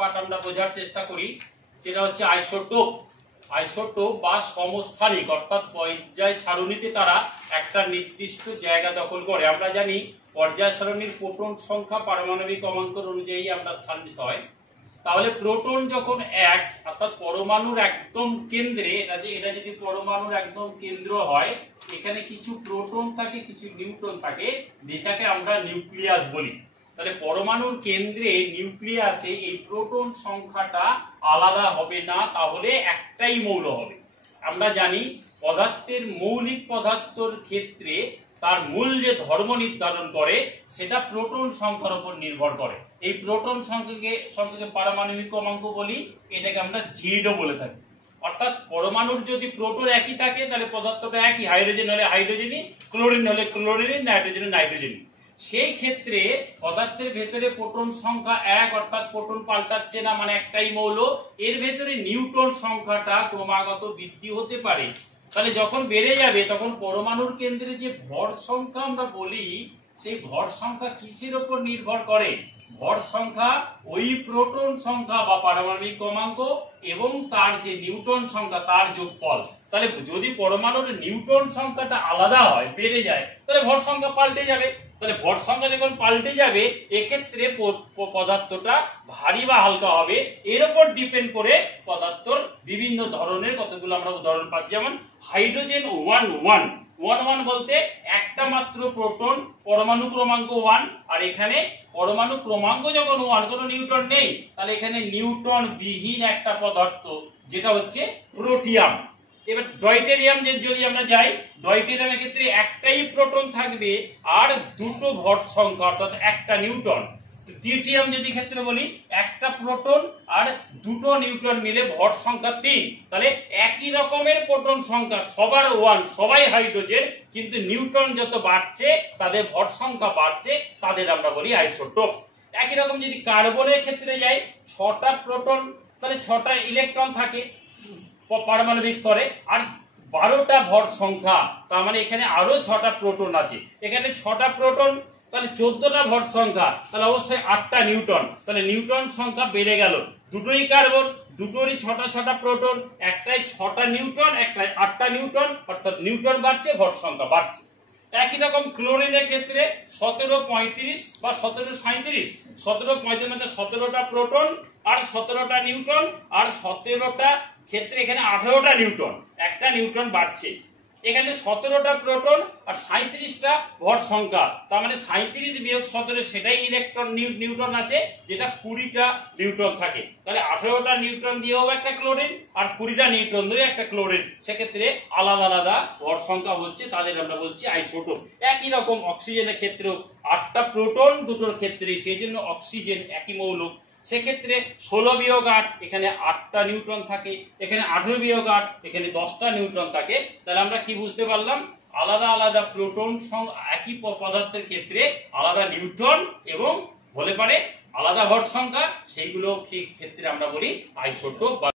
Part আমরা বোঝার চেষ্টা করি, যেটা হচ্ছে আইসোটোপ। আইসোটোপ বা সমস্থানিক, অর্থাৎ পর্যায় সারণীতে তারা একটা নির্দিষ্ট জায়গা দখল করে। আমরা জানি পর্যায় সারণীর প্রোটন সংখ্যা পারমাণবিক ক্রমাঙ্ক অনুযায়ী আমরা স্থানিত হয়। তাহলে প্রোটন যখন এক, অর্থাৎ পরমাণুর একদম কেন্দ্রে, এটা যদি পরমাণুর একদম কেন্দ্র হয়, এখানে কিছু প্রোটন থাকে, কিছু নিউট্রন থাকে, যেটাকে আমরা নিউক্লিয়াস বলি। তাহলে পরমাণুর কেন্দ্রে নিউক্লিয়াসে এই প্রোটন সংখ্যাটা আলাদা হবে না, তাহলে একটাই মৌল হবে। আমরা জানি পদার্থের মৌলিক পদার্থের ক্ষেত্রে তার মূল যে ধর্ম নির্ধারণ করে সেটা প্রোটন সংখ্যার উপর নির্ভর করে। এই প্রোটন সংখ্যাকে পারমাণবিক ক্রমাঙ্ক বলি, এটাকে আমরা জেডও বলে থাকি। অর্থাৎ পরমাণুর যদি প্রোটন একই থাকে তাহলে পদার্থটা একই, হাইড্রোজেন হলে হাইড্রোজেনই, ক্লোরিন হলে ক্লোরিন, নাইট্রোজেন হলে নাইট্রোজেন। সেই ক্ষেত্রে পদার্থের ভেতরে প্রোটন সংখ্যা এক, অর্থাৎ প্রোটন পাল্টাচ্ছে না, মানে একটাই মৌল। এর ভেতরে নিউট্রন সংখ্যাটা ক্রমাগত বৃদ্ধি হতে পারে। তাহলে যখন বেড়ে যাবে তখন পরমাণুর কেন্দ্রে যে ভর সংখ্যা আমরা বলি, সেই ভর সংখ্যা কিসের উপর নির্ভর করে? ভর সংখ্যা ওই প্রোটন সংখ্যা বা পারমাণবিক ক্রমাঙ্ক এবং তার যে নিউট্রন সংখ্যা তার যোগফল। তাহলে যদি পরমাণুর নিউট্রন সংখ্যাটা আলাদা হয়, বেড়ে যায়, তাহলে ভর সংখ্যা পাল্টে যাবে। তাহলে ভর সংখ্যা যখন পাল্টে যাবে, এক্ষেত্রে পদার্থটা ভারী বা হালকা হবে। এর উপর ডিপেন্ড করে পদার্থর বিভিন্ন ধরনের কতগুলো আমরা উদাহরণ পাচ্ছি। যেমন হাইড্রোজেন 1 বলতে একটা মাত্র প্রোটন, পরমাণু ক্রমাঙ্ক 1। আর এখানে পরমাণু ক্রমাঙ্ক যখন 1, কোনো নিউট্রন নেই, তাহলে এখানে নিউট্রন বিহীন একটা পদার্থ, যেটা হচ্ছে প্রোটিয়াম। এবার ডয়টেরিয়াম যদি আমরা যাই, ডয়টেরিয়ামের ক্ষেত্রে একটাই প্রোটন থাকবে আর দুটো ভর সংখ্যা, অর্থাৎ একটা নিউট্রন। ডিউটেরিয়াম যদি ক্ষেত্রে বলি, একটা প্রোটন আর দুটো নিউট্রন মিলে ভর সংখ্যা 3। তাহলে একই রকমের প্রোটন সংখ্যা, সবার 1, সবাই হাইড্রোজেন, কিন্তু নিউট্রন যত বাড়ছে তাদের ভর সংখ্যা বাড়ছে, তাদের আমরা বলি আইসোটোপ। একই রকম যদি কার্বনের ক্ষেত্রে যাই, 6টা প্রোটন, তাহলে 6টা ইলেকট্রন থাকে পারমাণবিক স্তরে, আর 12টা ভর সংখ্যা, তার মানে এখানে আরো 6টা প্রোটন আছে। এখানে 6টা প্রোটন, তাহলে 14টা ভর সংখ্যা, তাহলে অবশ্যই 8টা নিউট্রন। তাহলে নিউট্রন সংখ্যা বেড়ে গেল। দুটোই কার্বন, দুটোরই 6টা ছটা, একটাই 6টা নিউট্রন, একটাই 8টা নিউট্রন, অর্থাৎ নিউট্রন বাড়ছে, ভর সংখ্যা বাড়ছে। একই রকম ক্লোরিনের ক্ষেত্রে 1735 বা 1737, 1735 মানে 17টা প্রোটন আর 17টা নিউট্রন, আর 17টা ক্ষেত্রে এখানে 18টা নিউট্রন, একটা নিউট্রন বাড়ছে। এখানে 17টা প্রোটন আর 37টা ভর সংখ্যা, তার মানে 37 বিয়োগ 17, সেটাই ইলেকট্রন নিউট্রন আছে, যেটা 20টা নিউট্রন থাকে। তাহলে 18টা নিউট্রন দিয়েও একটা ক্লোরিন আর 20টা নিউট্রন দিয়েও একটা ক্লোরিন। সেক্ষেত্রে আলাদা আলাদা ভর সংখ্যা হচ্ছে, তাদের আমরা বলছি আইসোটোপ। একই রকম অক্সিজেনের ক্ষেত্রেও 8টা প্রোটন দুটোর ক্ষেত্রে, সেই জন্য অক্সিজেন একই মৌল। সেক্ষেত্রে 16 বিয়োগ 8, এখানে 8টা নিউট্রন থাকে, এখানে 18 বিয়োগ 8, এখানে 10টা নিউট্রন থাকে। তাহলে আমরা কি বুঝতে পারলাম? আলাদা আলাদা প্রোটন একই পদার্থের ক্ষেত্রে আলাদা নিউট্রন এবং হলে পারে আলাদা ভর সংখ্যা, সেইগুলো ক্ষেত্রে আমরা বলি আইসোটোপ বা